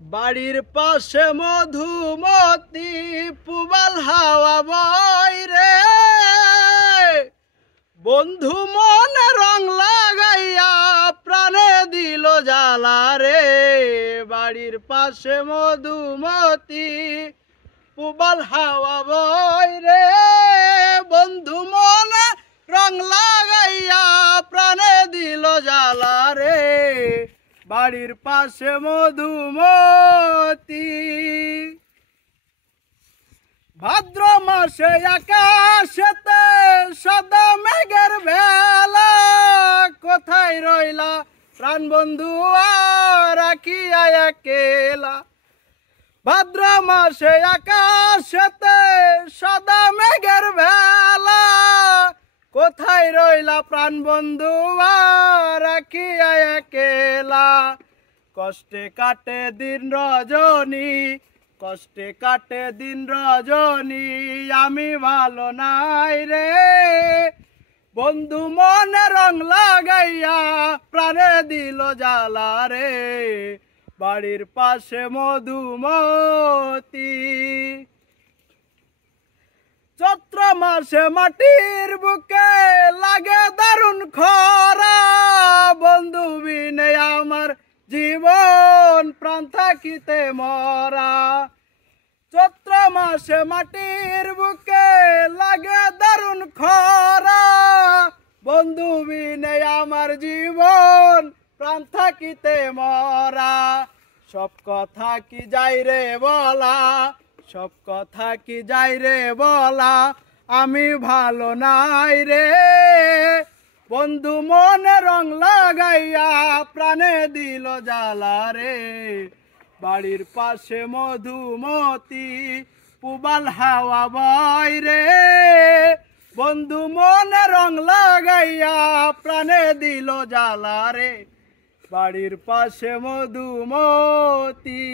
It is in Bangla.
বাড়ির পাশে মধুমতি পুবাল হাওয়া বয় রে, বন্ধু মনে রং লাগাইয়া প্রাণে দিল জ্বালা রে। বাড়ির পাশে মধুমতি পুবাল হাওয়া বয় রে, বন্ধু মনে রং লাগাইয়া প্রাণে দিল জ্বালা রে। বাড়ির পাশে মধুমতি। ভাদ্র মাসে আকাশেতে সাদা মেঘের ভেলা, কোথায় রইলা প্রাণ বন্ধু রাখিয়া একেলা। ভাদ্র মাসে আকাশেতে সাদা মেঘের ভেলা, কোথায় রইলা প্রাণ বন্ধু রাখিয়া একেলা। কষ্টে কাটে দিন রজনী, কষ্টে কাটে দিন রজনী, আমি ভালো নাই রে। বন্ধু মনে রং লাগাইয়া প্রাণে দিল জ্বালা রে। বাড়ির পাশে মধুমতি। চৈত্র মাসে মাটির বুকে লাগে দারুণ খরা, বন্ধু বিনে আমার জীবন প্রাণ থাকিতে মরা। চৈত্র মাসে মাটির বুকে লাগে দারুণ খরা, বন্ধু বিনে আমার জীবন প্রাণ থাকিতে মরা। সব কথা কি যাই রে বলা, সব কথা কি যাই রে বলা, আমি ভালো নাই রে। বন্ধু মনে রং লাগাইয়া প্রাণে দিল জ্বালা রে। বাড়ির পাশে মধুমতি পুবাল হাওয়া বয় রে, বন্ধু মনে রং লাগাইয়া প্রাণে দিল জ্বালা রে। বাড়ির পাশে মধুমতি।